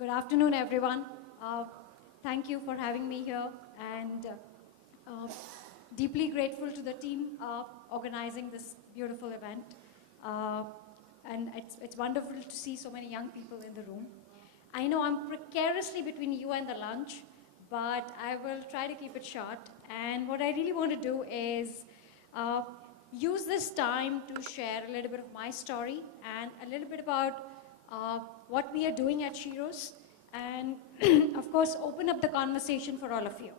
Good afternoon, everyone. Uh, Thank you for having me here, and uh, deeply grateful to the team organizing this beautiful event. Uh, and it's wonderful to see so many young people in the room. I know I'm precariously between you and the lunch, but I will try to keep it short. And what I really want to do is uh, use this time to share a little bit of my story and a little bit about what we are doing at Shiros, and of course open up the conversation for all of you.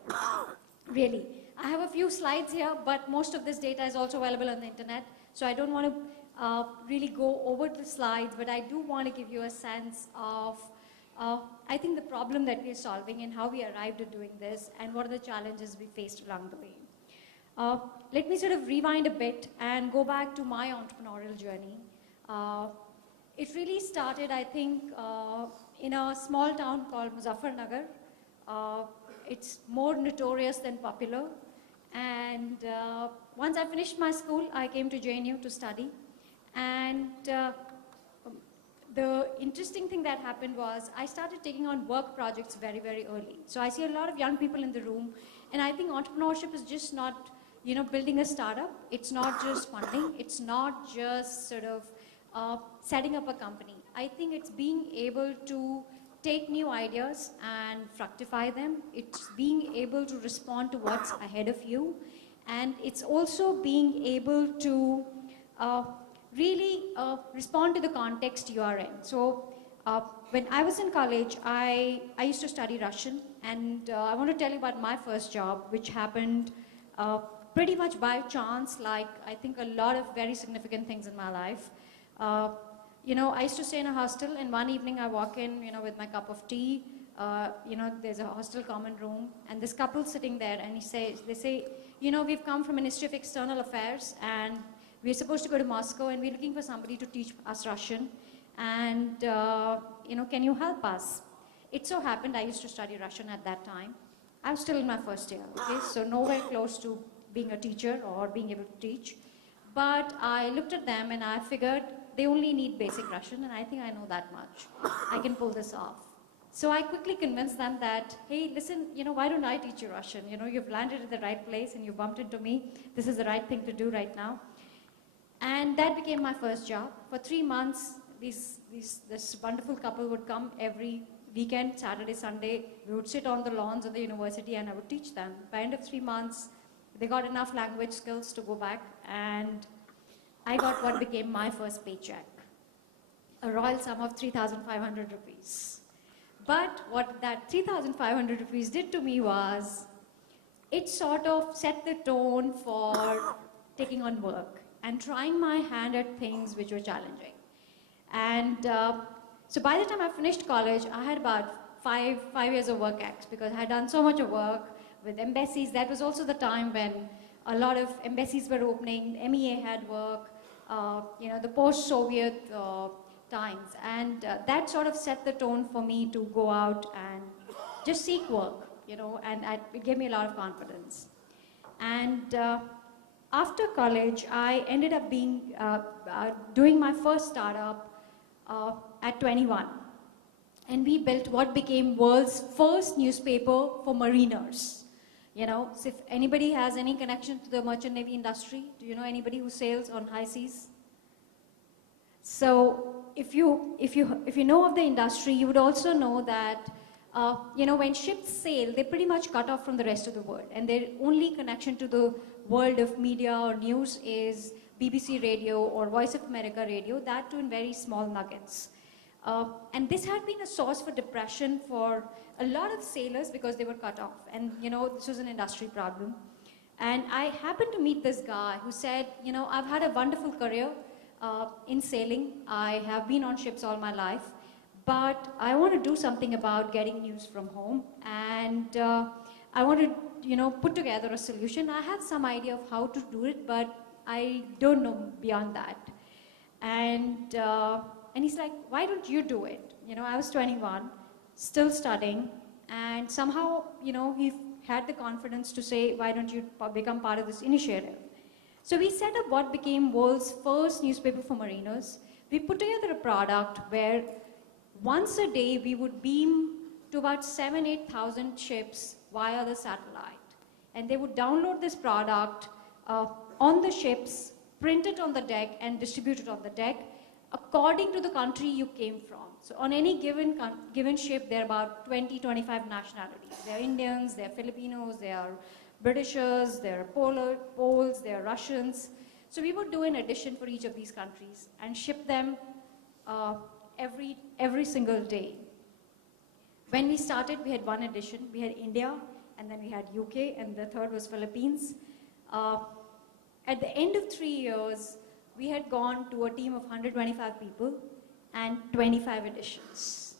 Really. I have a few slides here, but most of this data is also available on the internet, so I don't want to really go over the slides, but I do want to give you a sense of, I think, the problem that we're solving and how we arrived at doing this and what are the challenges we faced along the way. Let me sort of rewind a bit and go back to my entrepreneurial journey. It really started, I think, in a small town called Muzaffarnagar. It's more notorious than popular. And once I finished my school, I came to JNU to study. And the interesting thing that happened was I started taking on work projects very, very early. So I see a lot of young people in the room, and I think entrepreneurship is just not, building a startup. It's not just funding. It's not just sort of setting up a company. I think it's being able to take new ideas and fructify them. It's being able to respond to what's ahead of you. And it's also being able to really respond to the context you are in. So when I was in college, I used to study Russian. And I want to tell you about my first job, which happened pretty much by chance, like I think a lot of very significant things in my life. I used to stay in a hostel, and one evening I walk in, with my cup of tea. There's a hostel common room, and this couple sitting there, and they say, we've come from Ministry of External Affairs, and we're supposed to go to Moscow, and we're looking for somebody to teach us Russian, and can you help us? It so happened I used to study Russian at that time. I was still in my first year, okay, so nowhere close to being a teacher or being able to teach. But I looked at them and I figured they only need basic Russian, and I think I know that much. I can pull this off. So I quickly convinced them that, hey, listen, why don't I teach you Russian? You've landed at the right place and you bumped into me. This is the right thing to do right now. And that became my first job. For 3 months, this wonderful couple would come every weekend, Saturday, Sunday. We would sit on the lawns of the university and I would teach them. By the end of 3 months, they got enough language skills to go back, and I got what became my first paycheck, a royal sum of 3,500 rupees. But what that 3,500 rupees did to me was, it sort of set the tone for taking on work and trying my hand at things which were challenging. And so by the time I finished college, I had about five years of work ex, because I had done so much of work with embassies. That was also the time when a lot of embassies were opening, MEA had work, the post-Soviet times. And that sort of set the tone for me to go out and just seek work, and it gave me a lot of confidence. And after college, I ended up doing my first startup at 21. And we built what became world's first newspaper for mariners. So if anybody has any connection to the merchant navy industry, do you know anybody who sails on high seas? So if you know of the industry, you would also know that when ships sail, they're pretty much cut off from the rest of the world, and their only connection to the world of media or news is BBC radio or Voice of America radio, that too in very small nuggets. And this had been a source for depression for a lot of sailors because they were cut off. And, this was an industry problem. And I happened to meet this guy who said, I've had a wonderful career in sailing. I have been on ships all my life. But I want to do something about getting news from home. And I want to, put together a solution. I have some idea of how to do it, but I don't know beyond that. And he's like, why don't you do it? I was 21, still studying, and somehow, he had the confidence to say, why don't you become part of this initiative? So we set up what became world's first newspaper for mariners. We put together a product where once a day we would beam to about 8,000 ships via the satellite. And they would download this product on the ships, print it on the deck, and distribute it on the deck according to the country you came from. So on any given ship, there are about 20, 25 nationalities. There are Indians, there are Filipinos, there are Britishers, there are Poles, there are Russians. So we would do an edition for each of these countries and ship them every single day. When we started, we had one edition. We had India, and then we had UK, and the third was Philippines. At the end of 3 years, we had gone to a team of 125 people and 25 editions.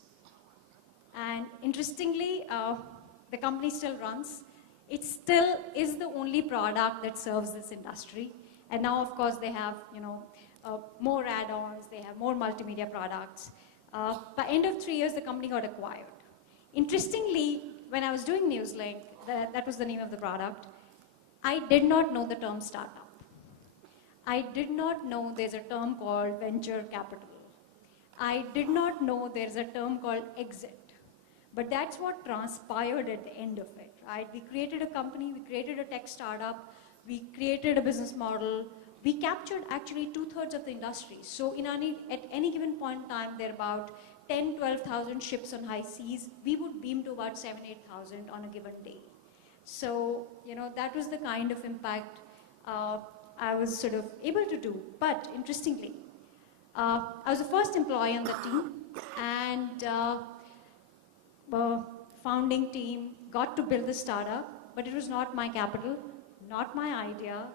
And interestingly, the company still runs. It still is the only product that serves this industry. And now, of course, they have more add-ons, they have more multimedia products. By end of 3 years, the company got acquired. Interestingly, when I was doing Newslink, that was the name of the product, I did not know the term startup. I did not know there's a term called venture capital. I did not know there's a term called exit. But that's what transpired at the end of it, right? We created a company, we created a tech startup, we created a business model. We captured actually 2/3 of the industry. So at any given point in time, there are about 10, 12,000 ships on high seas. We would beam to about 7, 8,000 on a given day. So, that was the kind of impact I was sort of able to do. But interestingly, I was the first employee on the team, and founding team got to build the startup, but it was not my capital, not my idea.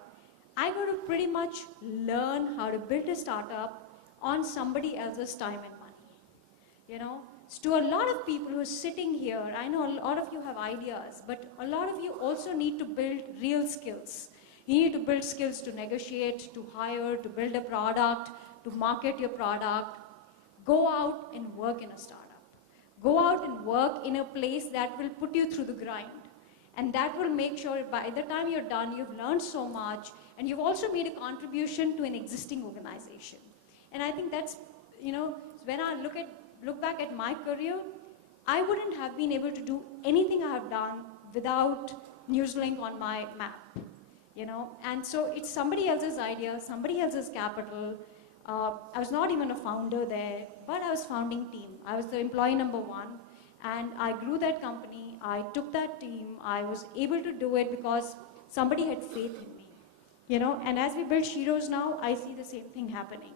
I got to pretty much learn how to build a startup on somebody else's time and money. So to a lot of people who are sitting here, I know a lot of you have ideas, but a lot of you also need to build real skills. You need to build skills to negotiate, to hire, to build a product, to market your product. Go out and work in a startup. Go out and work in a place that will put you through the grind. And that will make sure by the time you're done, you've learned so much, and you've also made a contribution to an existing organization. And I think that's, when I look back at my career, I wouldn't have been able to do anything I have done without Newslink on my map. And so it's somebody else's idea, somebody else's capital. I was not even a founder there, but I was founding team. I was the employee number 1, and I grew that company. I took that team. I was able to do it because somebody had faith in me. And as we build Sheroes now, I see the same thing happening.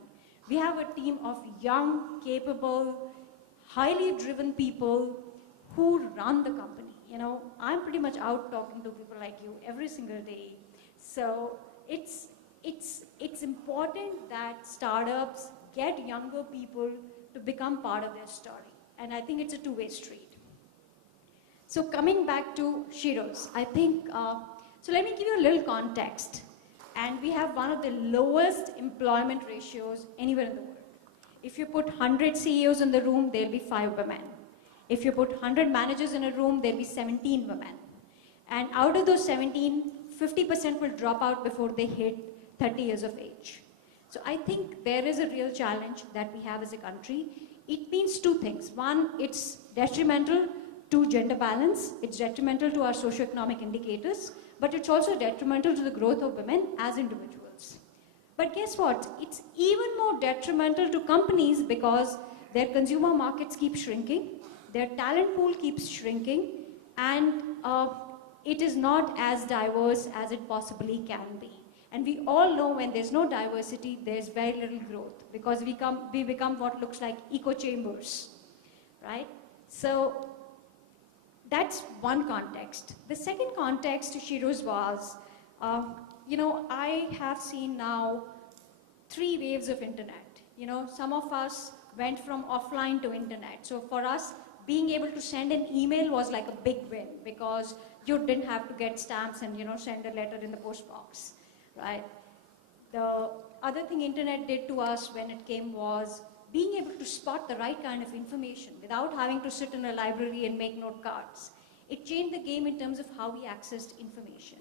We have a team of young, capable, highly driven people who run the company. I'm pretty much out talking to people like you every single day. So it's important that startups get younger people to become part of their story. And I think it's a two-way street. So coming back to Sheroes, I think, so let me give you a little context. And we have one of the lowest employment ratios anywhere in the world. If you put 100 CEOs in the room, there'll be 5 women. If you put 100 managers in a room, there'll be 17 women. And out of those 17, 50% will drop out before they hit 30 years of age. So I think there is a real challenge that we have as a country. It means 2 things. One, it's detrimental to gender balance. It's detrimental to our socioeconomic indicators, but it's also detrimental to the growth of women as individuals. But guess what? It's even more detrimental to companies because their consumer markets keep shrinking, their talent pool keeps shrinking, and it is not as diverse as it possibly can be. And we all know when there's no diversity, there's very little growth because we become what looks like echo chambers, right? So that's one context. The second context to Sheroes was, I have seen now 3 waves of internet. Some of us went from offline to internet. So for us, being able to send an email was like a big win because you didn't have to get stamps and send a letter in the post box, right? The other thing internet did to us when it came was being able to spot the right kind of information without having to sit in a library and make note cards. It changed the game in terms of how we accessed information.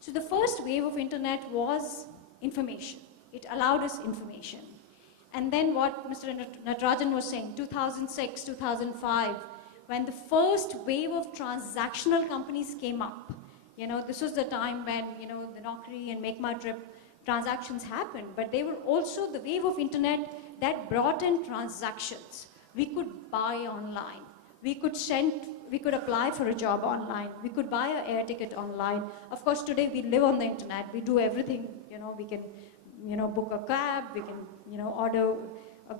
So the first wave of internet was information. It allowed us information. And then what Mr. Natarajan was saying, 2006, 2005, when the first wave of transactional companies came up, this was the time when, the Naukri and Make My Trip transactions happened, but they were also the wave of internet that brought in transactions. We could buy online. We could apply for a job online. We could buy an air ticket online. Of course, today we live on the internet. We do everything, we can, book a cab, we can, order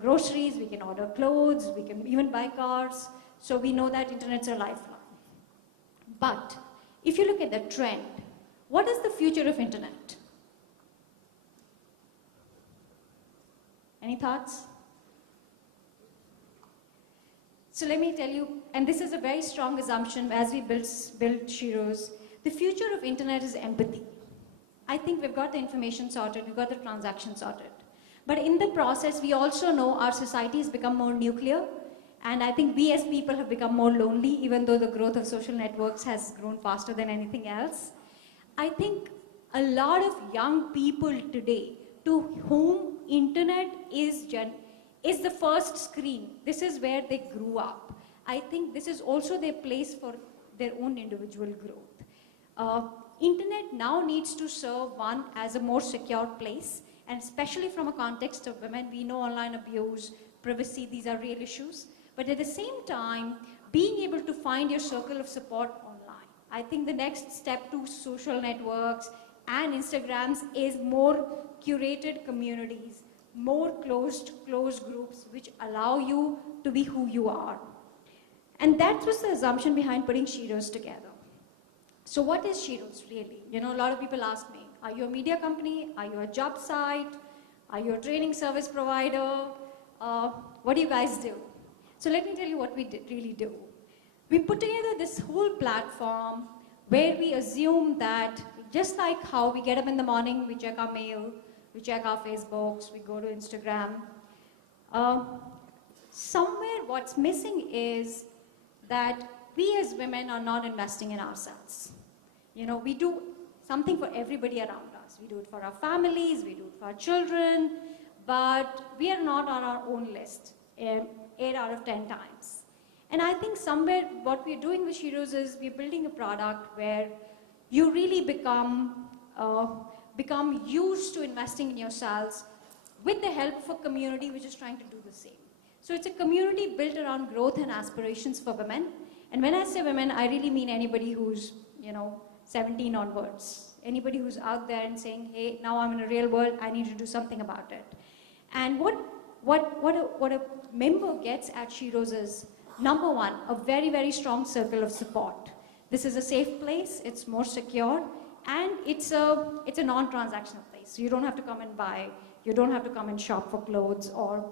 groceries, we can order clothes, we can even buy cars. So we know that internet's a lifeline. But if you look at the trend, what is the future of internet? Any thoughts? So let me tell you, and this is a very strong assumption as we build Sheroes, the future of internet is empathy. I think we've got the information sorted, we've got the transaction sorted. But in the process, we also know our society has become more nuclear, and I think we as people have become more lonely, even though the growth of social networks has grown faster than anything else. I think a lot of young people today, to whom internet is the first screen. This is where they grew up. I think this is also their place for their own individual growth. Internet now needs to serve one as a more secure place, and especially from a context of women. We know online abuse, privacy, these are real issues. But at the same time, being able to find your circle of support online. I think the next step to social networks and Instagrams is more curated communities, more closed groups which allow you to be who you are. And that was the assumption behind putting Sheroes together. So what is Sheroes really? A lot of people ask me, are you a media company? Are you a job site? Are you a training service provider? What do you guys do? So let me tell you what we really do. We put together this whole platform where we assume that just like how we get up in the morning, we check our mail, we check our Facebooks, we go to Instagram. Somewhere what's missing is that we as women are not investing in ourselves. We do something for everybody around us. We do it for our families, we do it for our children, but we are not on our own list 8 out of 10 times. And I think somewhere what we're doing with Sheroes is we're building a product where you really become used to investing in yourselves with the help of a community which is trying to do the same. So it's a community built around growth and aspirations for women. And when I say women, I really mean anybody who's, 17 onwards. Anybody who's out there and saying, hey, now I'm in a real world, I need to do something about it. And what a member gets at Sheroes is, number one, a very, very strong circle of support. This is a safe place, it's more secure, and it's a non-transactional place. You don't have to come and buy, you don't have to come and shop for clothes, or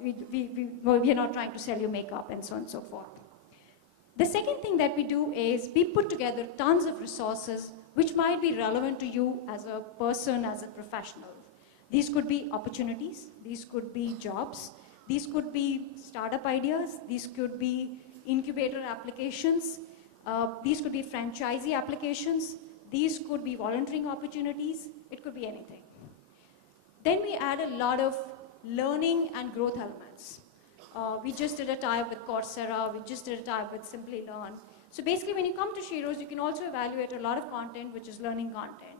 we're not trying to sell you makeup and so on and so forth. The second thing that we do is we put together tons of resources which might be relevant to you as a person, as a professional. These could be opportunities, these could be jobs, these could be startup ideas, these could be incubator applications, these could be franchisee applications, these could be volunteering opportunities, it could be anything. Then we add a lot of learning and growth elements. We just did a tie-up with Coursera, we just did a tie-up with Simply Learn. So basically when you come to Sheroes, you can also evaluate a lot of content which is learning content.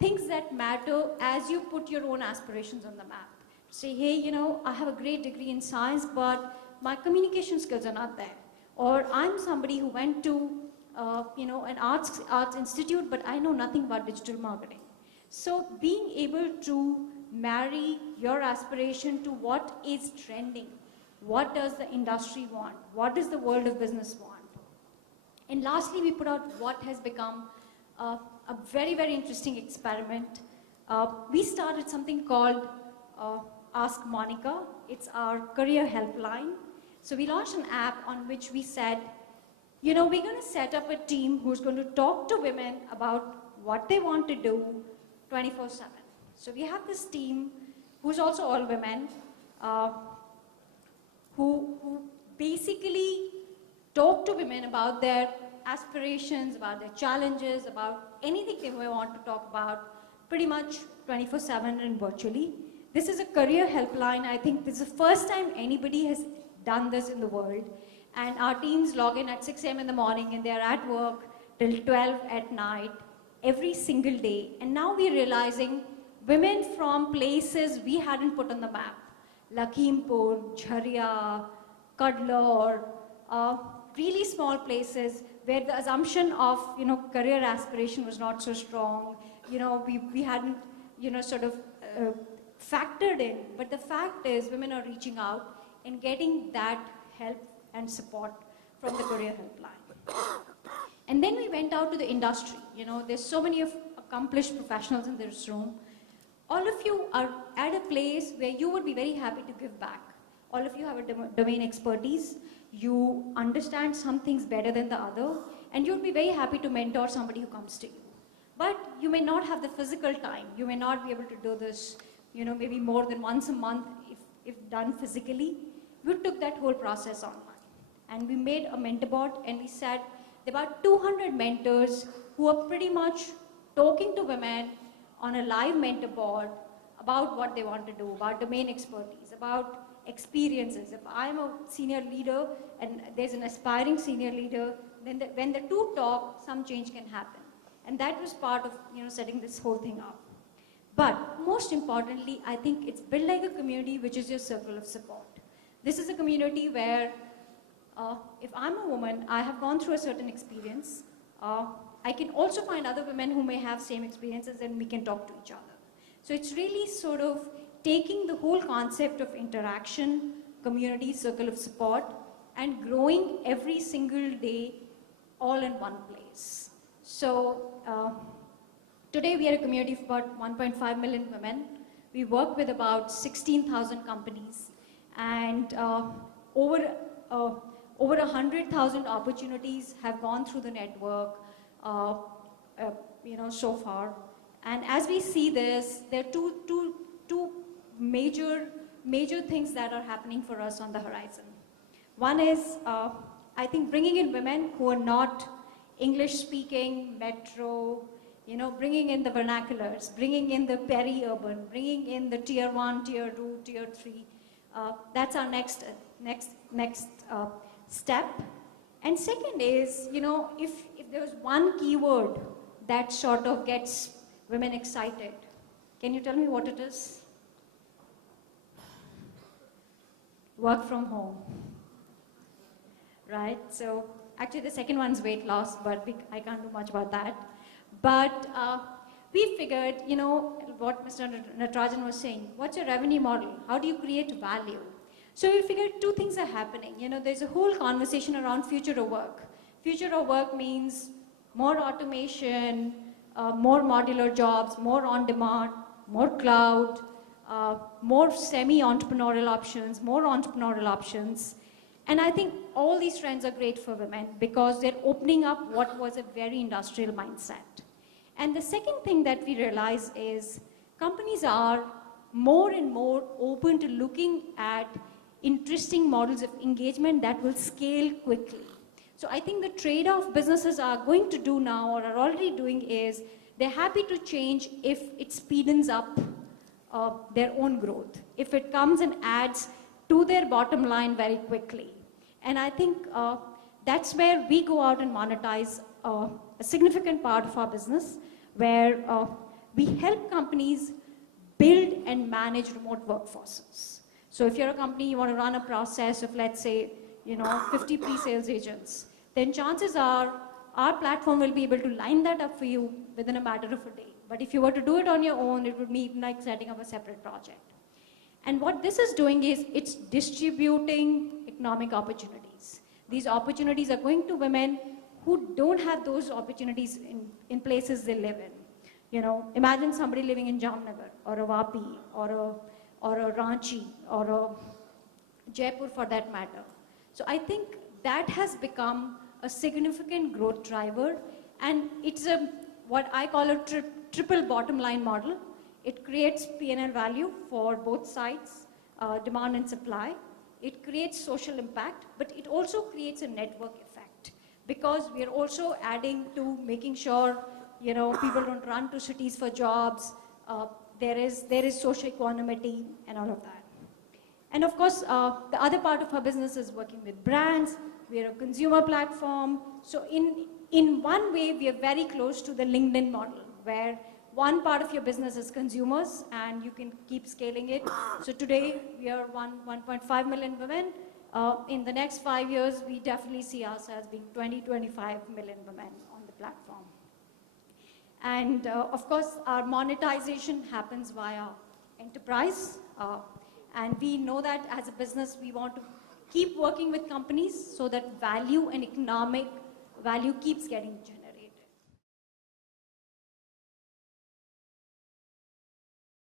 Things that matter as you put your own aspirations on the map. Say, hey, I have a great degree in science, but my communication skills are not there. Or I'm somebody who went to an arts institute, but I know nothing about digital marketing. So being able to marry your aspiration to what is trending, what does the industry want, what does the world of business want. And lastly, we put out what has become a very, very interesting experiment. We started something called Ask Monica. It's our career helpline. So we launched an app on which we said, we're going to set up a team who's going to talk to women about what they want to do 24/7. So we have this team who's also all women who basically talk to women about their aspirations, about their challenges, about anything they want to talk about, pretty much 24/7 and virtually. This is a career helpline. I think this is the first time anybody has done this in the world. And our teams log in at 6 a.m. in the morning and they're at work till 12 at night every single day. And now we're realizing women from places we hadn't put on the map, Lakhimpur, Jharia, Kadlor, really small places where the assumption of career aspiration was not so strong. We hadn't sort of factored in. But the fact is, women are reaching out and getting that help and support from the career helpline. And then we went out to the industry. There's so many accomplished professionals in this room. All of you are at a place where you would be very happy to give back. All of you have a domain expertise. You understand some things better than the other, and you'd be very happy to mentor somebody who comes to you. But you may not have the physical time. You may not be able to do this, maybe more than once a month if done physically. We took that whole process online. And we made a mentor board, and we said there are about 200 mentors who are pretty much talking to women on a live mentor board about what they want to do, about domain expertise, about experiences. If I'm a senior leader and there's an aspiring senior leader, then when the two talk, some change can happen. And that was part of setting this whole thing up. But most importantly, I think it's built like a community, which is your circle of support. This is a community where if I'm a woman, I have gone through a certain experience. I can also find other women who may have same experiences, and we can talk to each other. So it's really sort of taking the whole concept of interaction, community, circle of support, and growing every single day all in one place. So today we are a community of about 1.5 million women. We work with about 16,000 companies, and over 100,000 opportunities have gone through the network so far. And as we see this, there are two major things that are happening for us on the horizon. One is, I think, bringing in women who are not English-speaking, metro, bringing in the vernaculars, bringing in the peri-urban, bringing in the tier 1, tier 2, tier 3. That's our next step. And second is, if there's one keyword that sort of gets women excited, can you tell me what it is? Work from home, right? So actually the second one's weight loss, but I can't do much about that. But we figured, what Mr. Natarajan was saying, what's your revenue model? How do you create value? So we figured two things are happening. There's a whole conversation around future of work. Future of work means more automation, more modular jobs, more on-demand, more cloud, more semi-entrepreneurial options, more entrepreneurial options. And I think all these trends are great for women because they're opening up what was a very industrial mindset. And the second thing that we realize is companies are more and more open to looking at interesting models of engagement that will scale quickly. So I think the trade-off businesses are going to do now or are already doing is they're happy to change if it speeds up their own growth, if it comes and adds to their bottom line very quickly. And I think that's where we go out and monetize a significant part of our business, where we help companies build and manage remote workforces. So if you're a company, you want to run a process of, let's say, 50 pre-sales agents, then chances are our platform will be able to line that up for you within a matter of a day. But if you were to do it on your own, it would mean like setting up a separate project. And what this is doing is it's distributing economic opportunities. These opportunities are going to women who don't have those opportunities in places they live in. Imagine somebody living in Jamnagar or a Vapi or a Ranchi or a Jaipur for that matter. So I think that has become a significant growth driver, and it's what I call a triple bottom line model. It creates P&L value for both sides, demand and supply. It creates social impact, but it also creates a network effect because we are also adding to making sure people don't run to cities for jobs. there is social equanimity and all of that. And of course, the other part of our business is working with brands. We are a consumer platform. So in one way, we are very close to the LinkedIn model, where one part of your business is consumers, and you can keep scaling it. So today, we are 1.5 million women. In the next 5 years, we definitely see ourselves being 25 million women on the platform. And of course, our monetization happens via enterprise. And we know that as a business, we want to keep working with companies so that value and economic value keeps getting generated.